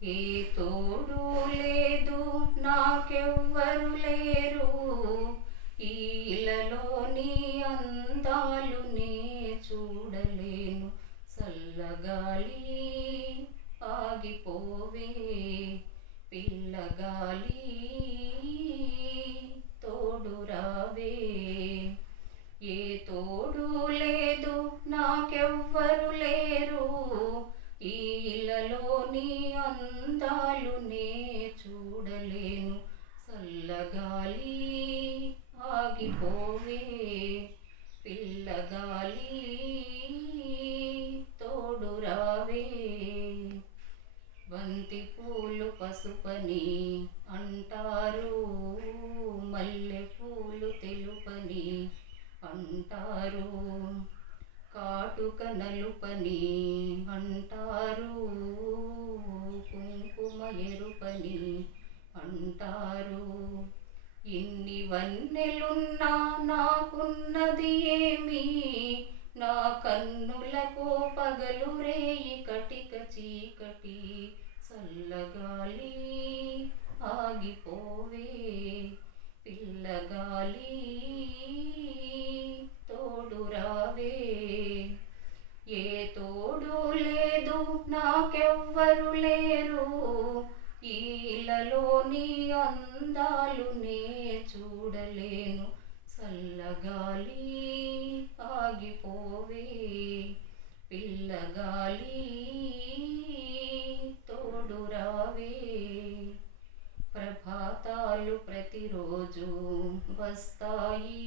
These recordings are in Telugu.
ఏ తోడు లేదు నాకెవ్వరు లేరు, ఈ ఇలలో నీ అందాలు నే చూడలేను. చల్లగాలి ఆగిపోవే పిల్లగాలి తోడు రావే. ఏ తోడు లేదు నాకెవ్వరు లేరు, ఈ ఇలలో నీ అందాలు నే చూడలేను. చల్లగాలి ఆగిపోవే పిల్లగాలి తోడు రావే. బంతి పూలు పసుపని అంటారు, మల్లె పూలు తెలుపని అంటారు, కాటుక నలుపని అంటారు, కుంకుమ ఎరుపని అంటారు. ఇన్ని వన్నెలున్నా నాకున్నది ఏమి, నా కన్నులకు పగలు రేయి కటిక చీకటి. చల్లగాలి ఆగిపోవే పిల్లగాలి తోడు రావే. ఏ తోడు లేదు నాకెవ్వరు లేరు, ఈ ఇలలో నీ అందాలు నే చూడలేను. చల్లగాలి ఆగిపోవే పిల్లగాలి తోడు రావే. ప్రభాతాలు ప్రతిరోజు వస్తాయి,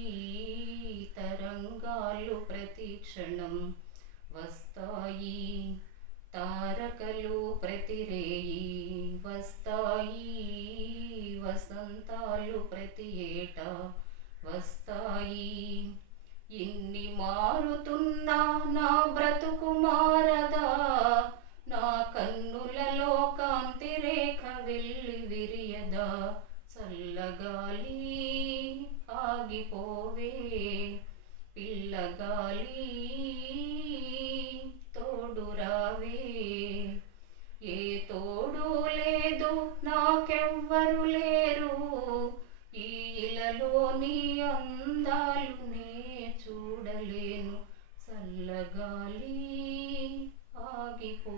తరంగాలు ప్రతి క్షణం వస్తాయి, తారకలు ప్రతిరేయి వస్తాయి, వసంతాలు ప్రతి ఏటా వస్తాయి. ఇన్ని మారుతున్నా నా బ్రతుకు మారదా, నా కన్నులలో కాంతి రేఖ వెళ్ళి విరియదా. చల్లగాలి ఆగిపోవే పిల్లగాలి తోడు రావే. ఏ తోడు లేదు నాకెవ్వరు లేరు, ఈ ఇలలో నీ అందాలు నే చూడలేను. చల్లగాలి ఆగిపో